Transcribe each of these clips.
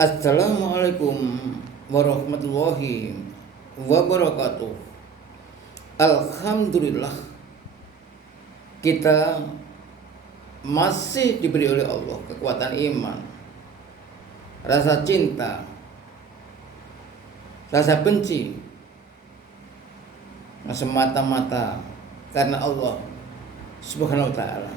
Assalamualaikum warahmatullahi wabarakatuh. Alhamdulillah, kita masih diberi oleh Allah kekuatan iman, rasa cinta, rasa benci, semata-mata karena Allah Subhanahu wa Ta'ala.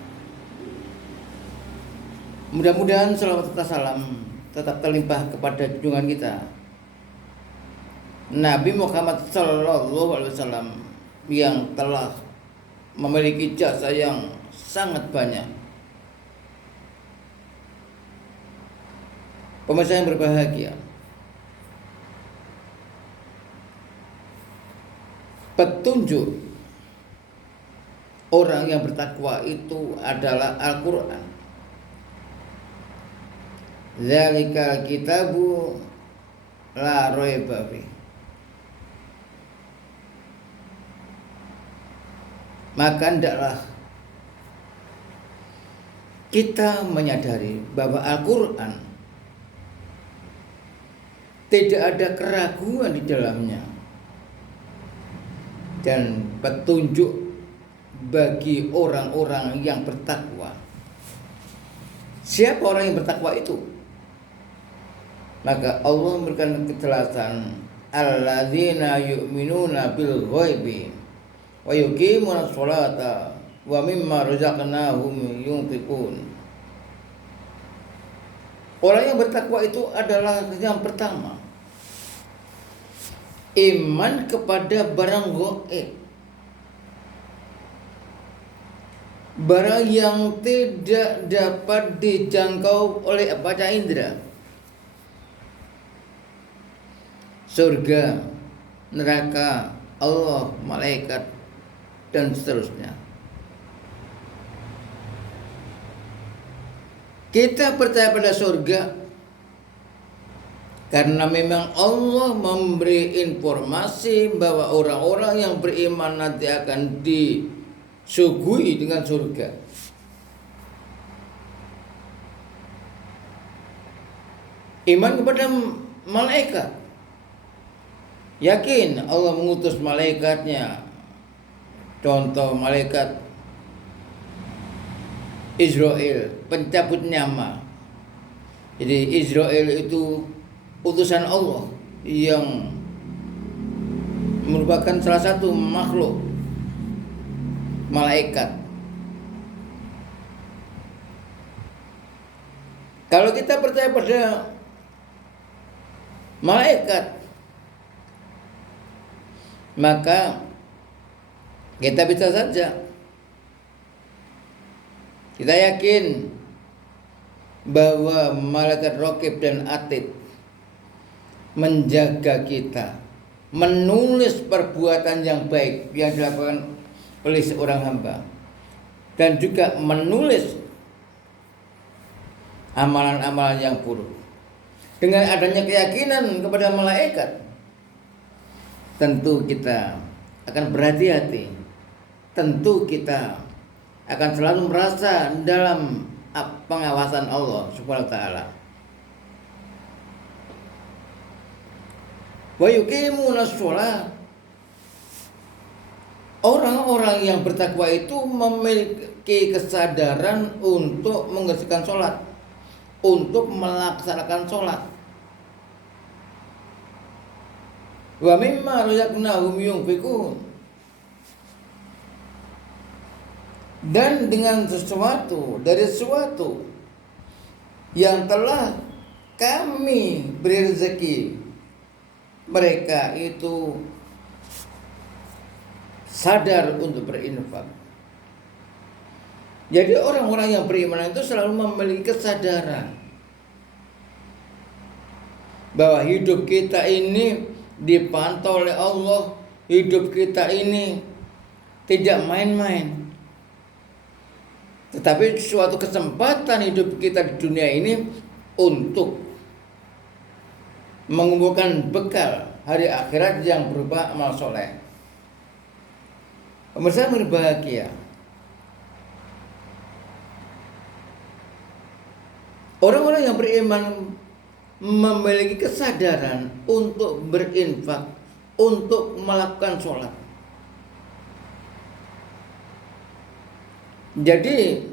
Mudah-mudahan salawat serta salam tetap terlimpah kepada junjungan kita Nabi Muhammad Sallallahu Alaihi Wasallam yang telah memiliki jasa yang sangat banyak. Pemirsa yang berbahagia, petunjuk orang yang bertakwa itu adalah Al-Quran. Zalikal kitabu la raiba fi. Maka hendaklah kita menyadari bahwa Al-Quran tidak ada keraguan di dalamnya dan petunjuk bagi orang-orang yang bertakwa. Siapa orang yang bertakwa itu? Maka Allah memberikan kejelasan, alladzina yu'minuna bil ghaibi wa yuqimuna sholata wa mimma razaqnahum yunfiqun. Orang yang bertakwa itu adalah yang pertama, iman kepada barang gaib, barang yang tidak dapat dijangkau oleh panca indera. Surga, neraka, Allah, malaikat, dan seterusnya. Kita percaya pada surga karena memang Allah memberi informasi bahwa orang-orang yang beriman nanti akan disuguhi dengan surga. Iman kepada malaikat, yakin Allah mengutus malaikatnya. Contoh malaikat Israel, pencabut nyawa. Jadi Israel itu utusan Allah yang merupakan salah satu makhluk malaikat. Kalau kita percaya pada malaikat, maka kita bisa saja, kita yakin bahwa malaikat Raqib dan Atid menjaga kita, menulis perbuatan yang baik yang dilakukan oleh seorang hamba, dan juga menulis amalan-amalan yang buruk. Dengan adanya keyakinan kepada malaikat, tentu kita akan berhati-hati. Tentu kita akan selalu merasa dalam pengawasan Allah Subhanahu wa Ta'ala. Wa yuqimuna sholat. Orang-orang yang bertakwa itu memiliki kesadaran untuk mengerjakan sholat, untuk melaksanakan sholat. Wa mimma razaqnahum yunfiqun. Dan dengan sesuatu yang telah kami beri rezeki, mereka itu sadar untuk berinfak. Jadi orang-orang yang beriman itu selalu memiliki kesadaran bahwa hidup kita ini dipantau oleh Allah. Hidup kita ini tidak main-main. Tetapi suatu kesempatan hidup kita di dunia ini untuk mengumpulkan bekal hari akhirat yang berupa amal soleh. Pemirsa yang berbahagia, orang-orang yang beriman memiliki kesadaran untuk berinfak, untuk melakukan sholat. Jadi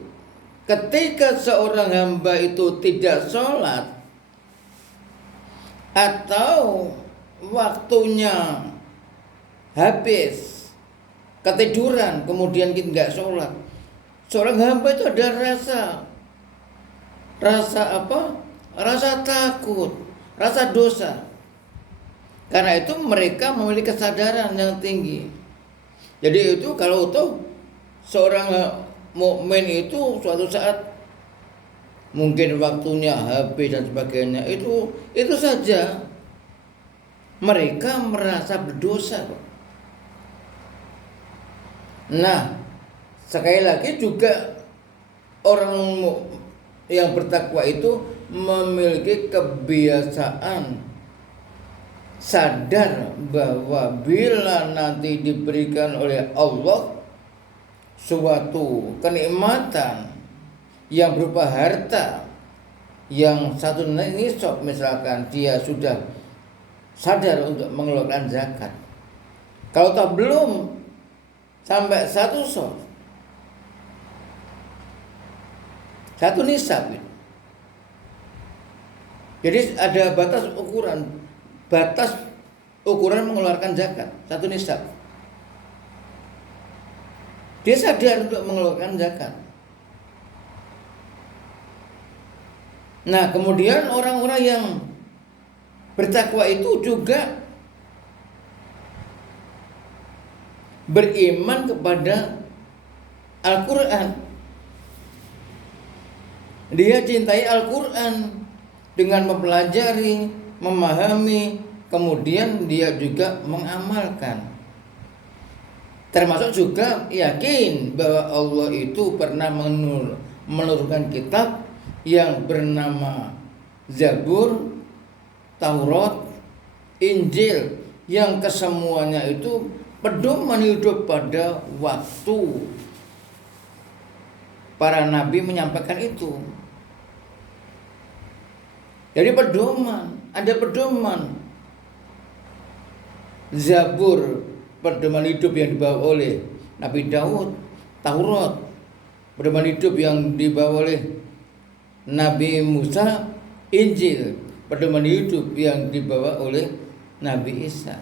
ketika seorang hamba itu tidak sholat atau waktunya habis, ketiduran, kemudian kita nggak sholat, seorang hamba itu ada rasa apa? Rasa takut, rasa dosa. Karena itu mereka memiliki kesadaran yang tinggi. Jadi itu kalau seorang mukmin itu suatu saat mungkin waktunya habis dan sebagainya, itu saja mereka merasa berdosa. Nah, sekali lagi juga orang yang bertakwa itu memiliki kebiasaan sadar bahwa bila nanti diberikan oleh Allah suatu kenikmatan yang berupa harta yang satu nisab, misalkan dia sudah sadar untuk mengeluarkan zakat. Kalau tak belum sampai satu nisab. Jadi ada batas ukuran mengeluarkan zakat, satu nisab. Dia sadar untuk mengeluarkan zakat. Nah, kemudian orang-orang yang bertakwa itu juga beriman kepada Al-Quran. Dia cintai Al-Quran dengan mempelajari, memahami, kemudian dia juga mengamalkan. Termasuk juga yakin bahwa Allah itu pernah menurunkan kitab yang bernama Zabur, Taurat, Injil, yang kesemuanya itu pedoman hidup pada waktu para nabi menyampaikan itu. Jadi ada pedoman. Zabur, pedoman hidup yang dibawa oleh Nabi Daud. Taurat, pedoman hidup yang dibawa oleh Nabi Musa. Injil, pedoman hidup yang dibawa oleh Nabi Isa.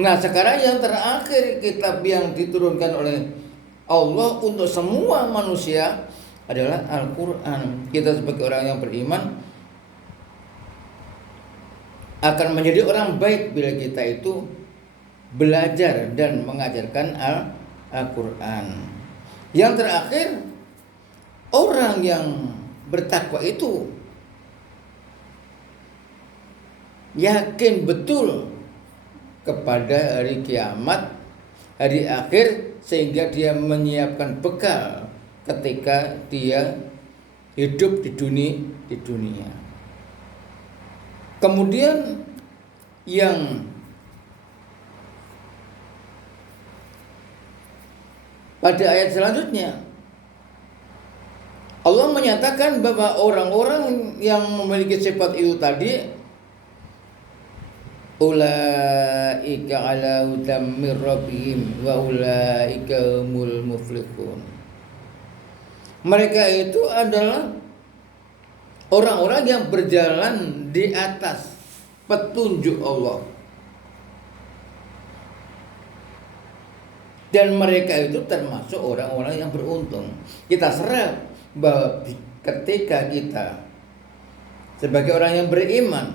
Nah, sekarang yang terakhir, kitab yang diturunkan oleh Allah untuk semua manusia adalah Al-Quran. Kita sebagai orang yang beriman akan menjadi orang baik bila kita itu belajar dan mengajarkan Al-Quran. Yang terakhir, orang yang bertakwa itu yakin betul kepada hari kiamat, hari akhir, sehingga dia menyiapkan bekal ketika dia hidup di dunia. Kemudian yang pada ayat selanjutnya Allah menyatakan bahwa orang-orang yang memiliki sifat itu tadi, ulaika ala hudam mir rabbihim wa ulaika humul muflihun. Mereka itu adalah orang-orang yang berjalan di atas petunjuk Allah. Dan mereka itu termasuk orang-orang yang beruntung. Kita serap bahwa ketika kita sebagai orang yang beriman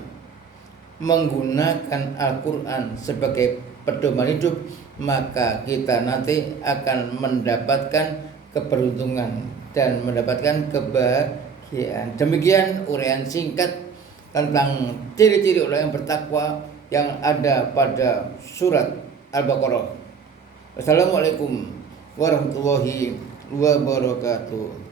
menggunakan Al-Quran sebagai pedoman hidup, maka kita nanti akan mendapatkan keberuntungan dan mendapatkan kebahagiaan. Demikian uraian singkat tentang ciri-ciri orang yang bertakwa yang ada pada surat Al-Baqarah. Wassalamualaikum warahmatullahi wabarakatuh.